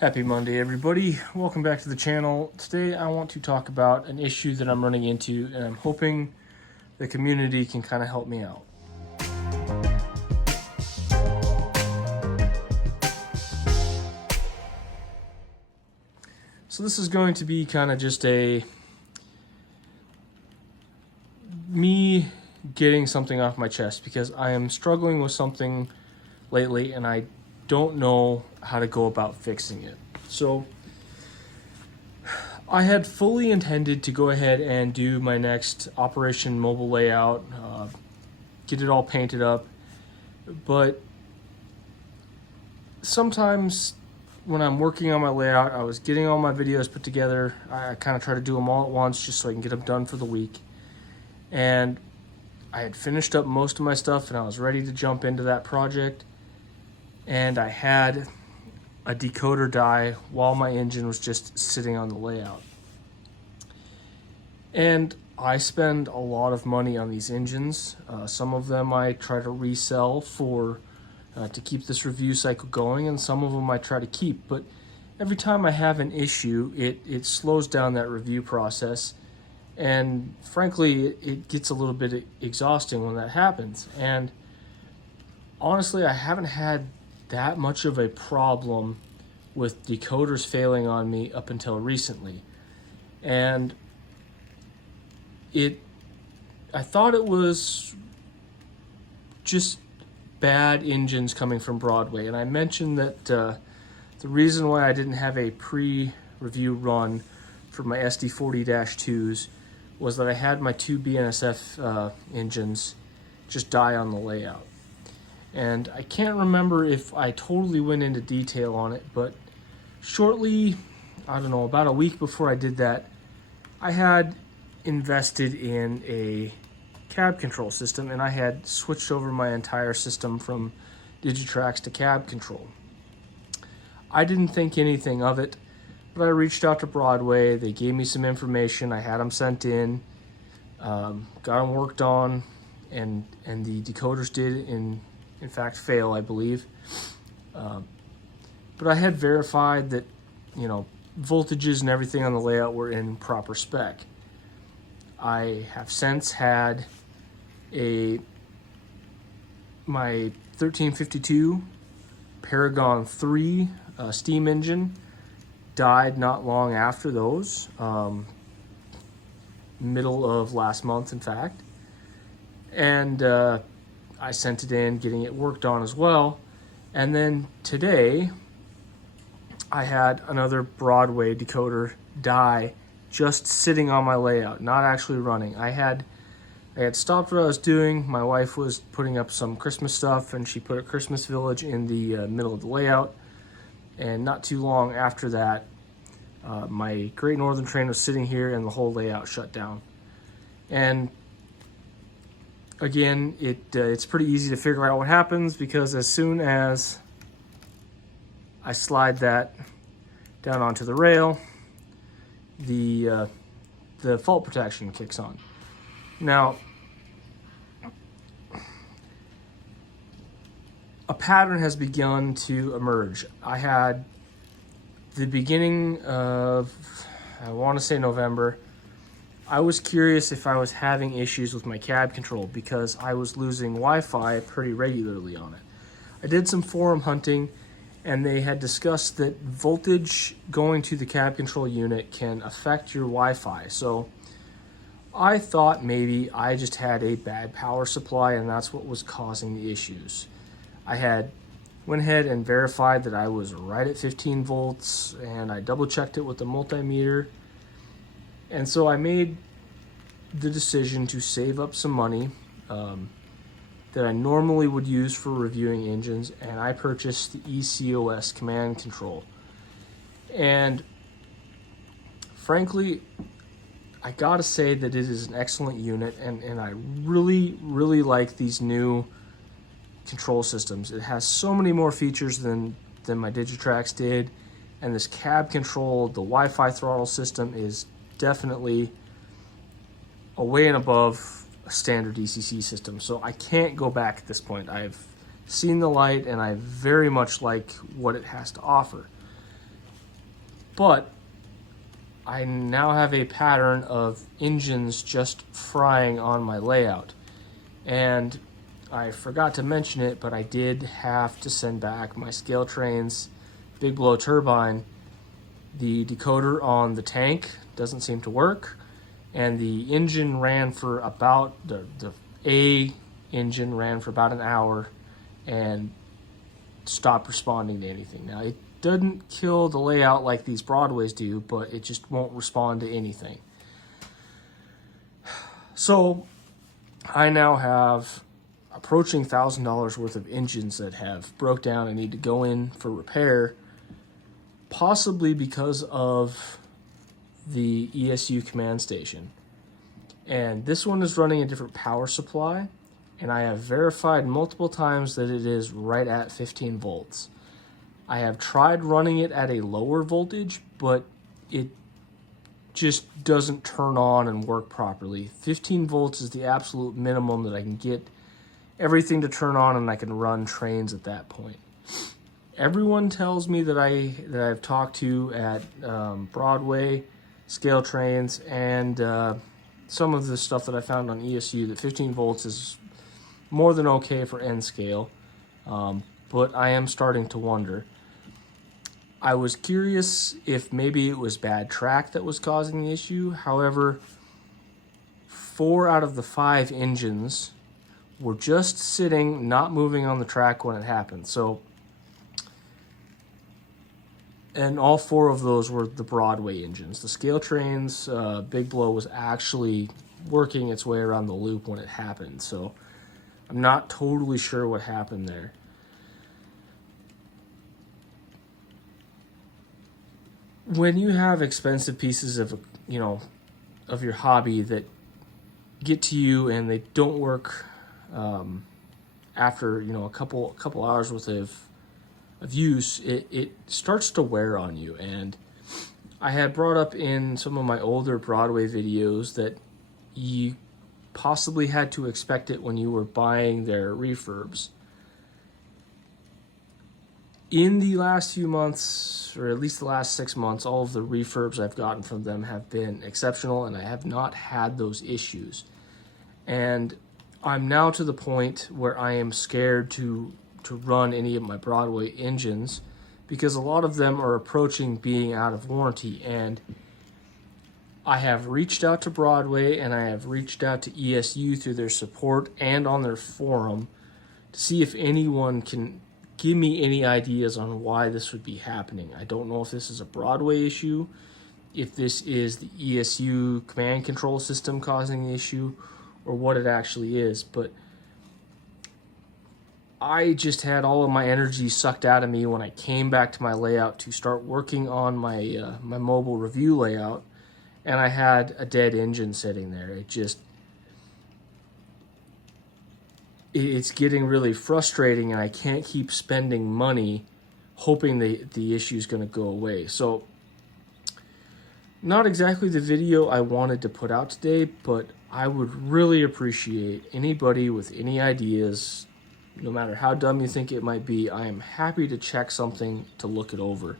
Happy Monday, everybody. Welcome back to the channel. Today I want to talk about an issue that I'm running into, and I'm hoping the community can kind of help me out. So this is going to be kind of just me getting something off my chest because I am struggling with something lately and I don't know how to go about fixing it. So I had fully intended to go ahead and do my next Operation Mobile layout, get it all painted up, but sometimes when I'm working on my layout, I was getting all my videos put together. I kind of try to do them all at once just so I can get them done for the week. And I had finished up most of my stuff and I was ready to jump into that project. And I had a decoder die while my engine was just sitting on the layout. And I spend a lot of money on these engines. Some of them I try to resell to keep this review cycle going, and some of them I try to keep. But every time I have an issue, it slows down that review process. And frankly, it gets a little bit exhausting when that happens. And honestly, I haven't had that much of a problem with decoders failing on me up until recently. And I thought it was just bad engines coming from Broadway. And I mentioned that the reason why I didn't have a pre-review run for my SD40-2s was that I had my two BNSF engines just die on the layout. And I can't remember if I totally went into detail on it, but shortly, I don't know, about a week before I did that, I had invested in a cab control system, and I had switched over my entire system from Digitrax to cab control. I didn't think anything of it, but I reached out to Broadway. They gave me some information. I had them sent in, got them worked on, and the decoders did in fact fail, I believe. But I had verified that, voltages and everything on the layout were in proper spec. I have since had my 1352 Paragon 3 steam engine died not long after those, middle of last month, in fact. And I sent it in, getting it worked on as well. And then today, I had another Broadway decoder die just sitting on my layout, not actually running. I had stopped what I was doing. My wife was putting up some Christmas stuff, and she put a Christmas village in the middle of the layout. And not too long after that, my Great Northern train was sitting here, and the whole layout shut down. And again, it's pretty easy to figure out what happens, because as soon as I slide that down onto the rail, the fault protection kicks on. Now, a pattern has begun to emerge. I had the beginning of, I want to say November, I was curious if I was having issues with my cab control because I was losing Wi-Fi pretty regularly on it. I did some forum hunting, and they had discussed that voltage going to the cab control unit can affect your Wi-Fi. So I thought maybe I just had a bad power supply and that's what was causing the issues. I had went ahead and verified that I was right at 15 volts, and I double checked it with the multimeter. And so I made the decision to save up some money that I normally would use for reviewing engines, and I purchased the ECOS command control. And frankly, I gotta say that it is an excellent unit, and I really, really like these new control systems. It has so many more features than my Digitrax did, and this cab control, the Wi-Fi throttle system is definitely away and above a standard DCC system. So I can't go back at this point. I've seen the light and I very much like what it has to offer. but I now have a pattern of engines just frying on my layout. And I forgot to mention it, but I did have to send back my scale train's big blow turbine. The decoder on the tank doesn't seem to work, and the engine ran for about, the A engine ran for about an hour and stopped responding to anything. Now, it doesn't kill the layout like these Broadways do, but it just won't respond to anything. So I now have approaching $1,000 worth of engines that have broke down and need to go in for repair, possibly because of the ESU command station. And this one is running a different power supply, and I have verified multiple times that it is right at 15 volts. I have tried running it at a lower voltage, but it just doesn't turn on and work properly. 15 volts is the absolute minimum that I can get everything to turn on, and I can run trains at that point. Everyone tells me that I've talked to at Broadway, scale trains, and some of the stuff that I found on ESU, that 15 volts is more than okay for N scale, but I am starting to wonder. I was curious if maybe it was bad track that was causing the issue. However, 4 out of the 5 engines were just sitting, not moving on the track when it happened. So, and all 4 of those were the Broadway engines. The scale train's big blow was actually working its way around the loop when it happened. So I'm not totally sure what happened there. When you have expensive pieces of, of your hobby that get to you and they don't work after, a couple hours worth of use, it starts to wear on you. And I had brought up in some of my older Broadway videos that you possibly had to expect it when you were buying their refurbs. In the last few months, or at least the last 6 months, all of the refurbs I've gotten from them have been exceptional, and I have not had those issues. And I'm now to the point where I am scared to run any of my Broadway engines, because a lot of them are approaching being out of warranty. And I have reached out to Broadway, and I have reached out to ESU through their support and on their forum to see if anyone can give me any ideas on why this would be happening. I don't know if this is a Broadway issue, if this is the ESU command control system causing the issue, or what it actually is. But I just had all of my energy sucked out of me when I came back to my layout to start working on my my mobile review layout, and I had a dead engine sitting there. It's getting really frustrating, and I can't keep spending money hoping the issue is going to go away. So, not exactly the video I wanted to put out today, but I would really appreciate anybody with any ideas, no matter how dumb you think it might be. I am happy to check something to look it over.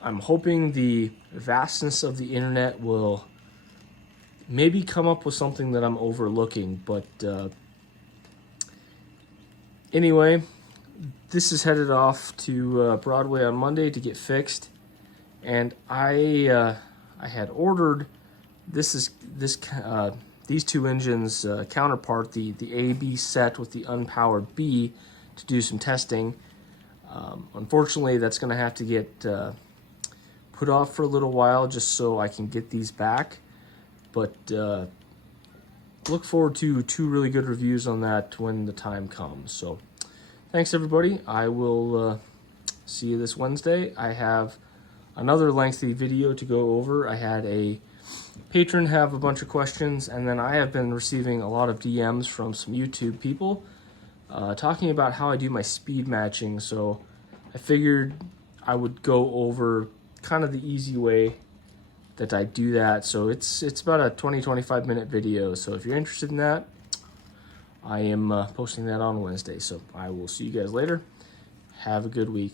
I'm hoping the vastness of the internet will maybe come up with something that I'm overlooking, but anyway, this is headed off to Broadway on Monday to get fixed, and I had ordered these 2 engines counterpart, the A-B set with the unpowered B, to do some testing. Unfortunately, that's going to have to get put off for a little while just so I can get these back, but look forward to 2 really good reviews on that when the time comes. So thanks, everybody. I will see you this Wednesday. I have another lengthy video to go over. I had a patron have a bunch of questions, and then I have been receiving a lot of DMs from some YouTube people talking about how I do my speed matching. So I figured I would go over kind of the easy way that I do that. So it's about a 20-25 minute video. So if you're interested in that, I am posting that on Wednesday. So I will see you guys later. Have a good week.